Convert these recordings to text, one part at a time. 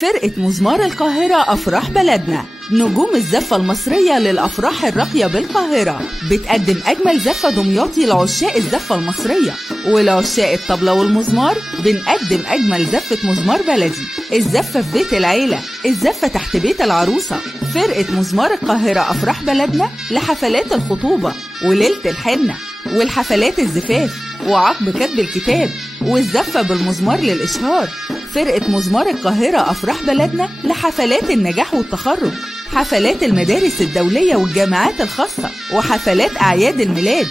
فرقة مزمار القاهرة أفراح بلدنا، نجوم الزفة المصرية للأفراح الراقية بالقاهرة، بتقدم أجمل زفة دمياطي لعشاق الزفة المصرية، ولعشاق الطبلة والمزمار بنقدم أجمل زفة مزمار بلدي، الزفة في بيت العيلة، الزفة تحت بيت العروسة. فرقة مزمار القاهرة أفراح بلدنا لحفلات الخطوبة وليلة الحنة والحفلات الزفاف وعقب كتب الكتاب، والزفة بالمزمار للإشهار. فرقة مزمار القاهرة أفراح بلدنا لحفلات النجاح والتخرج، حفلات المدارس الدولية والجامعات الخاصة، وحفلات أعياد الميلاد.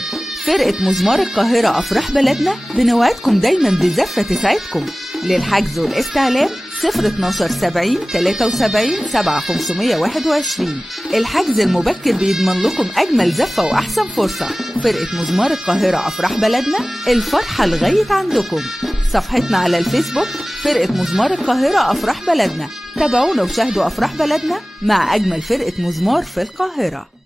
فرقة مزمار القاهرة أفراح بلدنا بنوعدكم دايما بزفة تسعدكم. للحجز والاستعلام 012 70 73 7 521. الحجز المبكر بيضمن لكم أجمل زفة وأحسن فرصة. فرقة مزمار القاهرة أفراح بلدنا، الفرحة لغاية عندكم. صفحتنا على الفيسبوك فرقة مزمار القاهرة أفراح بلدنا، تابعونا وشاهدوا أفراح بلدنا مع أجمل فرقة مزمار في القاهرة.